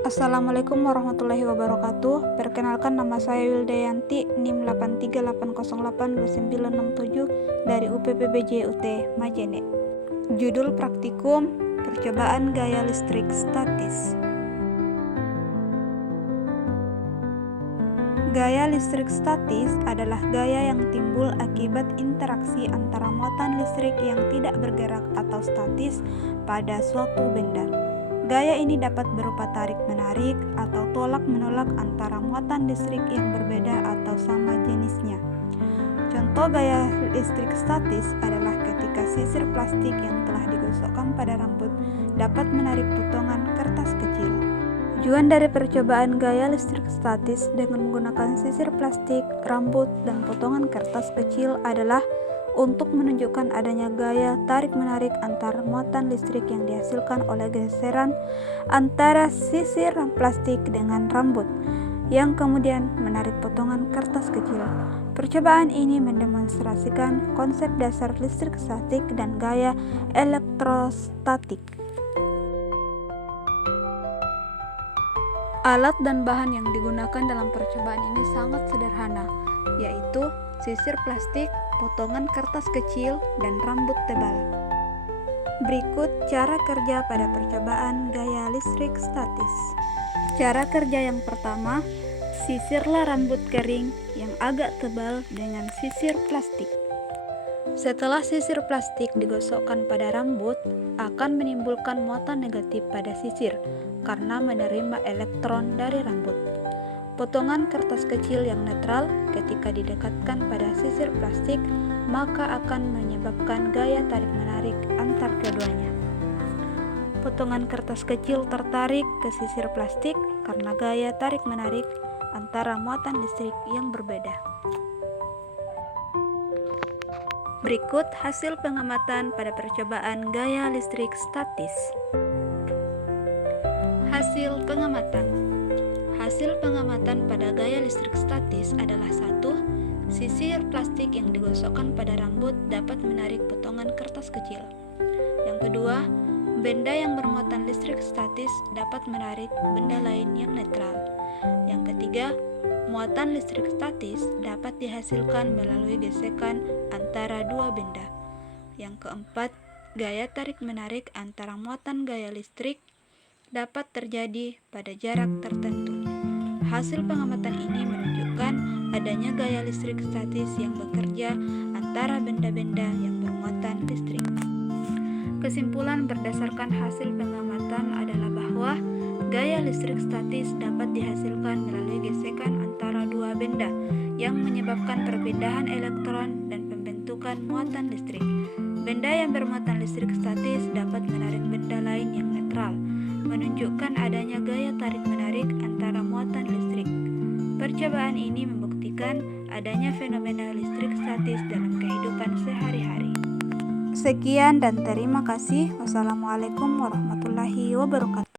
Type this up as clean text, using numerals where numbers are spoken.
Assalamualaikum warahmatullahi wabarakatuh. Perkenalkan, nama saya Wildayanti, NIM 838082967 dari UPPBJ UT Majene. Judul praktikum percobaan gaya listrik statis. Gaya listrik statis adalah gaya yang timbul akibat interaksi antara muatan listrik yang tidak bergerak atau statis pada suatu benda. Gaya ini dapat berupa tarik-menarik atau tolak-menolak antara muatan listrik yang berbeda atau sama jenisnya. Contoh gaya listrik statis adalah ketika sisir plastik yang telah digosokkan pada rambut dapat menarik potongan kertas kecil. Tujuan dari percobaan gaya listrik statis dengan menggunakan sisir plastik, rambut, dan potongan kertas kecil adalah untuk menunjukkan adanya gaya tarik-menarik antar muatan listrik yang dihasilkan oleh geseran antara sisir plastik dengan rambut, yang kemudian menarik potongan kertas kecil. Percobaan ini mendemonstrasikan konsep dasar listrik statik dan gaya elektrostatik. Alat dan bahan yang digunakan dalam percobaan ini sangat sederhana, yaitu sisir plastik, potongan kertas kecil, dan rambut tebal. Berikut cara kerja pada percobaan gaya listrik statis. Cara kerja yang pertama, sisirlah rambut kering yang agak tebal dengan sisir plastik. Setelah sisir plastik digosokkan pada rambut, akan menimbulkan muatan negatif pada sisir karena menerima elektron dari rambut. Potongan kertas kecil yang netral ketika didekatkan pada sisir plastik maka akan menyebabkan gaya tarik-menarik antar keduanya. Potongan kertas kecil tertarik ke sisir plastik karena gaya tarik-menarik antara muatan listrik yang berbeda. Berikut hasil pengamatan pada percobaan gaya listrik statis. Hasil pengamatan. Hasil pengamatan pada gaya listrik statis adalah 1. Sisir plastik yang digosokkan pada rambut dapat menarik potongan kertas kecil. Yang kedua, benda yang bermuatan listrik statis dapat menarik benda lain yang netral. Yang ketiga, muatan listrik statis dapat dihasilkan melalui gesekan antara dua benda. Yang keempat, gaya tarik-menarik antara muatan gaya listrik dapat terjadi pada jarak tertentu. Hasil pengamatan ini menunjukkan adanya gaya listrik statis yang bekerja antara benda-benda yang bermuatan listrik. Kesimpulan berdasarkan hasil pengamatan adalah bahwa gaya listrik statis dapat dihasilkan melalui gesekan antara dua benda yang menyebabkan perpindahan elektron dan pembentukan muatan listrik. Benda yang bermuatan listrik statis dapat menarik benda lain yang netral, menunjukkan adanya gaya tarik-menarik antara muatan listrik. Percobaan ini membuktikan adanya fenomena listrik statis dalam kehidupan sehari-hari. Sekian dan terima kasih. Wassalamualaikum warahmatullahi wabarakatuh.